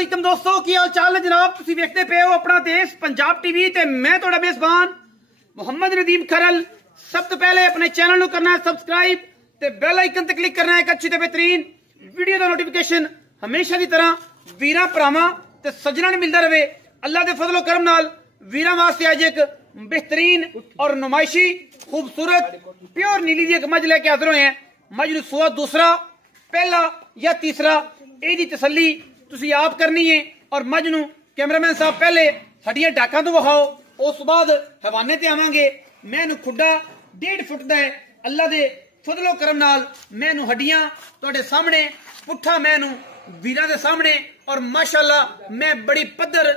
वालेकुम दोस्तों, की हाल चाल है जनाब। तुसी देखते पे हो अपना देश पंजाब टीवी ते मैं तुहाडा मेजबान मोहम्मद नदीम खरल। सब तो पहले अपने चैनल करना है सब्सक्राइब ते बेल आइकन ते क्लिक करना है एक अच्छी ते बेहतरीन वीडियो का नोटिफिकेशन हमेशा की तरह वीरां भरावां ते सज्जनां नूं मिलदा रहे। अल्लाह दे फजलो करम नाल वीरां वास्ते अज एक बेहतरीन और नुमाइशी खूबसूरत प्योर नीली दी एक मज लेके हाजिर होए हैं। मज नूं सुआ दूसरा पहला या तीसरा ਇਹਦੀ तसली तुसी आप करनी है और मज नूं कैमरामैन साहब पहले हड्डियां डाकां तो विखाओ, उस बाद हवाने ते आवांगे। मैं नूं खुड्डा 1.5 फुट दा है। अल्लाह दे फजलो करम नाल मैं नूं हड्डियां तुहाडे सामने पुट्ठा मैं नूं वीरां दे सामने और माशाअल्लाह मैं बड़ी पद्धर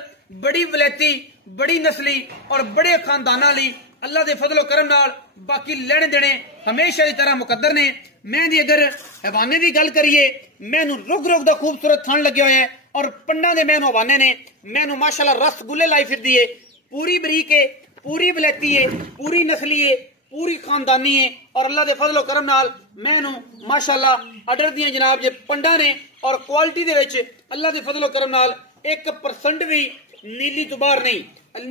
बड़ी वलैती बड़ी नस्ली और बड़े खानदाना ली अल्लाह दे फजलो करम नाल बाकी लेने देने हमेशा की तरह मुकद्दर ने। मैं दी अगर हवाने की गल करिए मैनू रुग रुग दा खूबसूरत थान लगे हुए हैं और पंडा दे मैनू हवाने ने मैनू माशाअल्लाह रसगुल्ले लाई फिरदी है। पूरी बरीक है, पूरी वलैती है, पूरी नस्ली है, पूरी खानदानी है और अल्लाह दे फजलो करम नाल मैनू माशाअल्लाह अडर दियां जनाब जे पंडा ने और क्वालिटी दे विच अल्लाह दे फजलो करम नाल 1% भी नीली तो बाहर नहीं।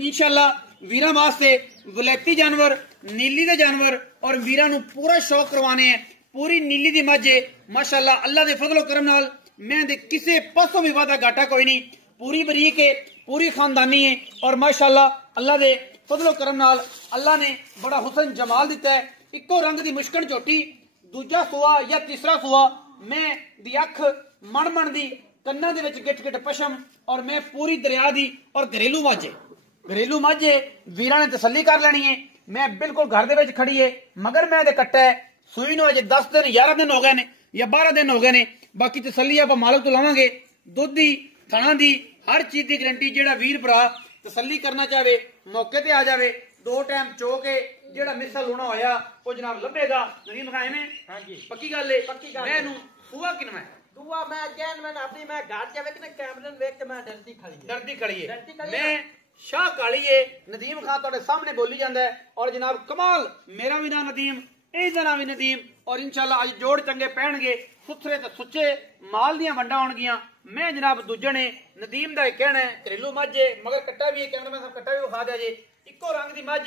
इंशाअल्लाह वीरां वास्ते वलैती जानवर नीली दे जानवर और वीरां नू पूरा शौक करवाने हैं। पूरी नीली दी मज है माशाअल्लाह अल्लाह दे फजलो करम नाल मैं दे किसे पासों भी वादा घाटा कोई नहीं। पूरी बरीक है, पूरी खानदानी है और माशाअल्लाह अल्लाह दे फजलो करम नाल अल्लाह ने बड़ा हुसन जमाल दिता है। इको रंग दी मुश्कन झोटी दूजा सुआ या तीसरा सुआ मैं दी अख मण मण दी कन्ना दे विच गिट गिट पशम और मैं पूरी दरिया दी और घरेलू माझे वीरां ने तसली कर लेनी है। मैं बिल्कुल घर दे विच खड़ी है मगर मैं दे कट्टा है सूई नो अजे 10 दिन 11 दिन हो गए ने या 12 दिन हो गए ने। बाकी तसली आप मालक तो लावांगे दुध दी थणा दी हर चीज की गारंटी। जेड़ा वीर भरा तसली करना चाहे मौके ते आ जावे, 2 टाइम चो के जेड़ा मिसल होना होया वो जनाब लभेगा। नदीम खाए में हां जी पक्की गल है। मैनू सुआ किनवा दुआ मैं जैन मैं अपनी मैं घर जावे कि कैमरे में देख के मैं डरती खड़ी है। मैं शाह काली है नदीम खान तुहाडे सामने बोली जांदा है और जनाब कमाल मेरा भी नाम नदीम इहदा भी नदीम और इंशाअल्लाह अज जोड़ चंगे पैणगे सुथरे ते सुच्चे माल दियां वंडा होणगियां। मैं जनाब दूजे ने नदीम दा कहना है घरेलू मझ है मगर कट्टा भी है। कैमरामैन साहब कट्टा भी विखा दिया जे। इको रंग दी मझ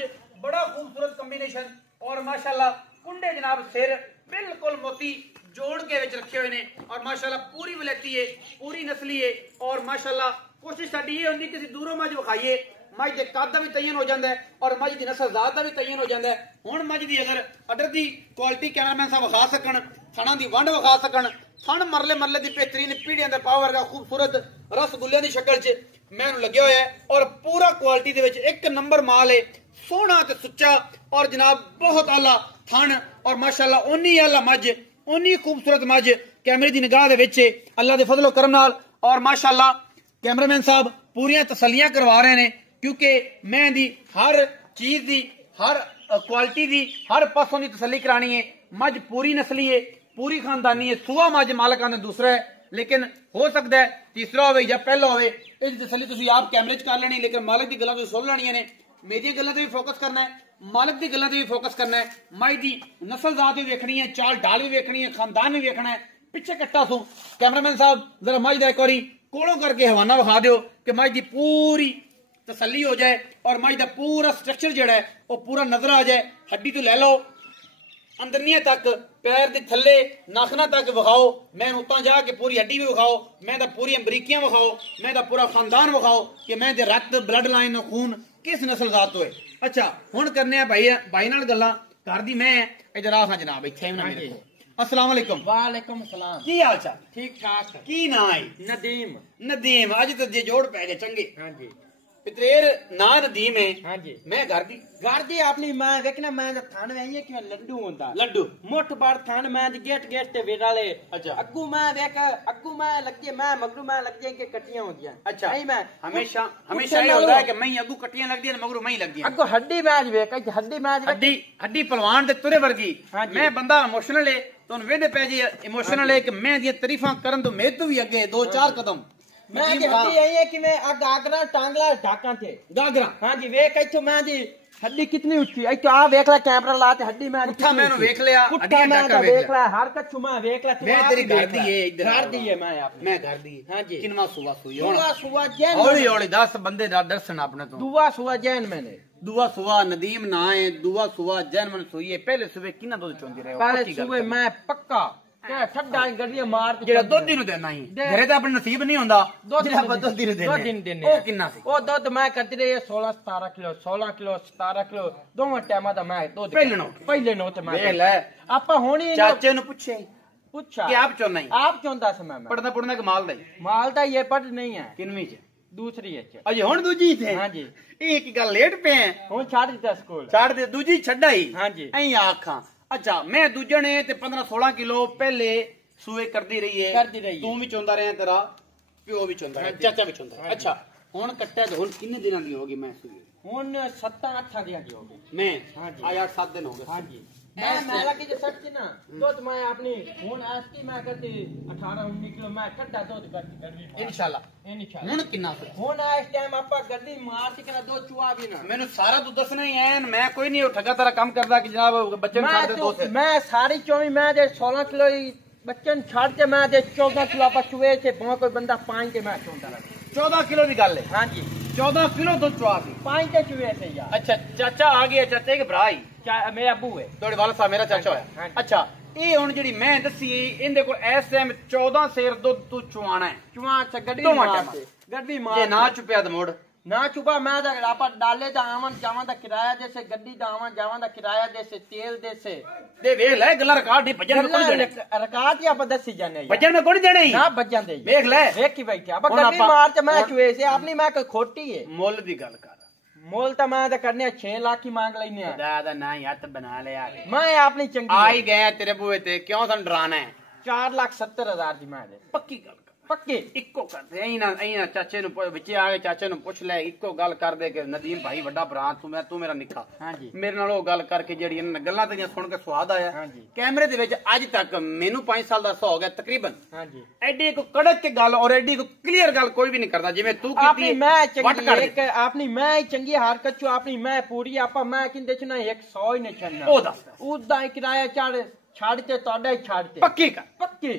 बड़ा खूबसूरत कॉम्बिनेशन और माशाअल्लाह कुंडे जनाब सिर बिल्कुल मोती जोड़ के विच रखे हुए ने और माशाअल्लाह पूरी वलैती है, पूरी नस्ली है और माशाअल्लाह कोशिश साडी ये होंदी कि दूरों मझ विखाइए। मझ के कद का भी तयन हो जाता है और मझ की नस्ल जात का भी तयन हो जाता है। हुण मझ की अगर अडर की क्वालिटी कैमरामैन साहब विखा सकन, थणा की वंड विखा सकन, थण मरले मरले की बेहतरीन पीढ़ियां दे पावर का खूबसूरत रसगुल्ले की शक्ल च मैनू लगे हुए है और पूरा क्वालिटी दे विच एक नंबर माल है। सोहना ते सुच्चा और जनाब बहुत आला थण और माशाअल्लाह ओनी आला मझ ओनी खूबसूरत मझ कैमरे की निगाह दे विच अल्लाह दे फजलो करम नाल और माशाअल्लाह कैमरामैन साहब पूरियां तसलियां करवा रहे हैं क्योंकि मैं दी हर चीज दी हर क्वालिटी दी हर पासों की तसली करानी है। मझ पूरी नस्ली है, पूरी खानदानी है। सुआ मझ मालका ने दूसरा है लेकिन हो सकता है तीसरा हो या पहला हो। इस तसली तुसी आप कैमरे च कर लेनी लेकिन मालक की गल्लां तुसीं सुन लैणियां ने। मेरी गल्लां ते भी फोकस करना है, मालक की गल्लां ते भी फोकस करना है। मझ दी नस्ल जात भी वेखनी है, चाल ढाल भी वेखनी है, खानदान भी वेखना है। पिछे कट्टा सू कैमरामैन साहब जरा मझ दा एक बारी कोलों करके हवाना विखा दिओ कि मझ दी पूरी तसली हो जाए और मझ का पूरा स्ट्रक्चर जो है वो पूरा नजर आ जाए। हड्डी तो ले लो अंदरनिया तक पैर के थले नाखना तक विखाओ। मैं उतना जाके पूरी हड्डी भी विखाओ, मैं तो पूरी बरीकियां विखाओ, मैं तो पूरा खानदान विखाओ कि मैं रक्त ब्लड लाइन खून किस नस्ल जात तो है। अच्छा हुण करने भाई नाल गल्लां घर दी। मैं इधर आ हाँ जनाब इत्थे अस्सलाम वालेकुम। वालेकुम सलाम। की हाल चाल? ठीक ठाक। की नाम है? नदीम। अज तो जे जोड़ पै गए चंगे। हां जी पितरेर ना नदीम है। हां जी मैं घर दी अपनी मैं देखना मैं थान में आई है कि लड्डू होता लड्डू मोट बार थान मैं गेट ते वेराले। अच्छा अग्गू मैं देख अग्गू मैं लगती मैं मगरू मैं लगती कि कट्टियां होंदियां। अच्छा नहीं मैं हमेशा ये होता है कि मैं अग्गू कट्टियां लगदी है मगरू मैं लगदी है। अग्गू हड्डी मैच वेख हड्डी पहलवान दे तुरे वर्गी। मैं बंदा इमोशनल है तो वेदे पै जी इमोशनल है कि मैं दी तारीफां करन तो मेरे तो भी अगे 2-4 कदम मैं हड्डी आई है कि मैं आगरा टांगला ढाका थे गागरा। हां जी वेख इथों मैं जी हड्डी कितनी उच्ची है तो आ वेख ला कैमरा ला ते हड्डी मैं पुट्ठा मैंने वेख लिया पुट्ठा मैं वेख ला हर कछु मैं वेख ला मैं तेरी घर दी है इधर घर दी है मैं घर दी हां जी किनवा सुवा सुई सुवा जैन हौली हौली 10 बंदे दर्शन अपने तो दुआ सुवा जैन मैंने दुआ सुवा नदीम ना है दुआ सुवा जैन मन सुई है पहले सुबह किना दूध चोंदी रहे पहले सुबह मैं पक्का क्या ठड्डा गड्डियां मार जेड़ा दुध ही नु देना ही घरे ते अपने नसीब नहीं होंदा जेड़ा आप दुध ही देने 2 दिन देने ओ किन्ना सी ओ दुध मैं करती रही 16-17 किलो 16 किलो 17 किलो दोवां टाइमां दा मैं दुध पहले नो ते मैं देख ले आपा होनी चाचे नु पूछे पूछा कि आप चोना ही आप चोंदा से मैं पढ़ना पढ़ना के माल दा ये पढ़ नहीं है किनवी च दूसरी है अजे हुन दूजी थे हां जी एक गल लेट पे हैं हुन छाड़ दिता स्कूल छाड़ दे दूजी छड्डा ही हां जी ऐ आखां अच्छा मैं दूजे ने ते 15-16 किलो पहले सूए करती रही है तू भी चोंदा रहा तेरा प्यो भी चोंदा रहा चाचा भी चोंदा रहा अच्छा हुन कट्टा ते हुन किन्ने दिनां दी होगी मैं सूई हुन 7-8 दिनां दी होगी मैं हां जी 8-7 दिन हो गए हां जी मैं लगी जो सच ना दूध मैं अपनी हुन आस्ती मैं करती 18-19 किलो मैं ठड्डा दूध करती इंशाल्लाह हुन किन्ना हुन इस टाइम आपा गड्डी मार के ना दो चुआ भी ना मैंने सारा तू दसना ही है मैं कोई नहीं ठगा तेरा काम करदा कि जनाब बच्चे ने छाड़ दे दो से मैं सारी चोई मैं दे 16 किलो बच्चन छाड़ के मैं दे 14 किलो पर चुए थे कोई बंदा 5 के मैं चोंदा रहा 14 किलो की गल है हां जी 14 किलो दूध चुआ थी 5 के चुए थे यार अच्छा चाचा आ गया चाचे के भरा ही मेरा अबू है थोड़े वाला सा मेरा चाचा है अच्छा ये हुन जेडी मैं दसी इंदे कोल इस टाइम 14 सेर दूध तू चुआना है चुआ गड्डी मार जे ना चुपया तो मोड़ ना चुपा मैं आपा डाले दा आवन जावन दा किराया जैसे गड्डी दा आवन जावन दा किराया जैसे तेल जैसे दे वेख ले गल्ला रिकॉर्ड नहीं भजन में कोनी देने रिकॉर्ड ही आपा दसी जाने भजन में कोनी देने ना भजन दे देख ले देख की बैठे आपा गड्डी मार ते मैं चुए से अपनी मैं कोई खोटी है मोल दी गल कर मोल तो मैं तो करने 6 लाख की मांग लेने दादा ना हथ बना ले यार मैं अपनी चंगी आ ही गया तेरे बुए ते क्यों सन डराना है 4,70,000 दी मैं पक्की गल पक्के इको करते ऐना चाचे नु विच आ गए चाचे नु पूछ ले इको गल कर दे के नदीम भाई बड़ा भरा तू मेरा निक्का हां जी मेरे नाल ओ गल करके जेडी गल्लां तेरियां सुन के स्वाद आया हां जी कैमरे दे विच आज तक मेनू 5 साल दा हो गया तकरीबन हां जी एडी को कड़क के गल और एडी को क्लियर गल कोई भी नहीं करदा जिवें तू कीती मैं चंगी एक अपनी मैं चंगी हरकत चो अपनी मैं पूरी आपा मैं किंदे च ना 100 ही नहीं छन्ना ओ दस उदा किराया छाड़ के तोड़ा ही छाड़ते पक्की का पक्की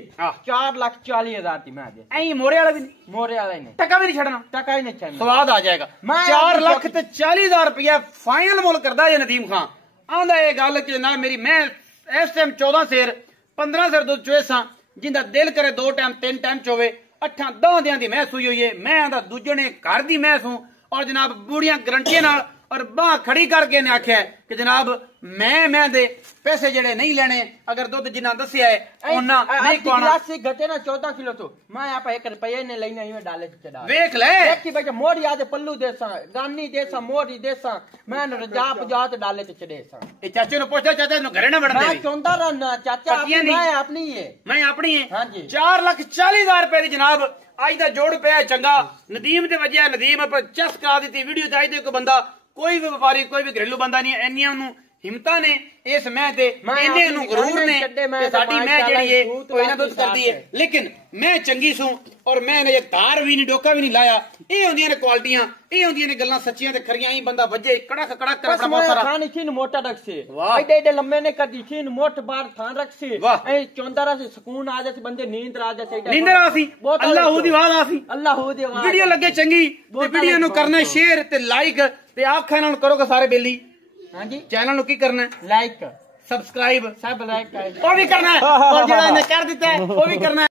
4,40,000 की मैं दे ऐ मोरे वाला भी नहीं मोरे वाला ही नहीं टका भी नहीं छड़ना टका ही नहीं छड़ना स्वाद आ जाएगा 4,40,000 रुपया फाइनल मोल करदा है नदीम खान आंदा ये गल कि ना मेरी मैं इस टाइम 14 सेर 15 सेर दूध चोएसा जिंदा दिल करे 2 टाइम 3 टाइम चोवे 8-10 दियां दी मैं सुई हुई है मैं आंदा दूजे ने घर दी मैं सूं और जनाब बूढ़ियां गारंटी नाल और बाह खड़ी करके ने आख्या कि जनाब मैं दे पैसे जेड़े नहीं लेने अगर दुध जिन्ना दसिया है ओना नहीं कोना से घटे ना 14 किलो तो मैं आप 1 रुपया ने लेना ही डाले चढ़ा देख ले देख की बेटा मोर याद पल्लू देसा गानी देसा मोरी देसा मैं रजा पजात डाले ते चढ़ेसा ए चाचे नु पूछा चाचा नु घरे ना बढ़ दे मैं चोंदा रहना चाचा मैं अपनी है मैं अपनी है हां जी 4,40,000 रुपए दी जनाब आज दा जोड़ पे चंगा नदीम ते वजह नदीम पर चस करा दी वीडियो ते आज दे कोई बंदा कोई भी व्यापारी कोई भी घरेलू बंदा नहीं एनियां नु हिम्मतां ने इस मैं ते इन्ने नु गरूर ने ते साडी मैं जेड़ी है कोई ना दुध करदी है लेकिन मैं चंगी सूं और मैं ने एक तार भी नहीं डोका भी नहीं लाया ए होंदियां ने क्वालिटियां ए होंदियां ने गल्लां सच्चियां ते खरियां ही बंदा वजे कड़क कड़क कर बड़ा बहुत सारा खानी थीन मोटा रख से एडे एडे लंबे ने कर दी थीन मोट बार थान रख से ए चौंदारा से सुकून आ जाए बंदे नींद आ जाए नींद आ सी अल्लाह दी आवाज आ सी अल्लाह दी आवाज वीडियो लगे चंगी ते वीडियो नु करना शेयर ते लाइक ते आखा नाल करोगे सारे बेली हां जी चैनल नु की करना है लाइक सब्सक्राइब सब लाइक वो भी करना है और जेड़ा ने कर दिता है वो भी करना है।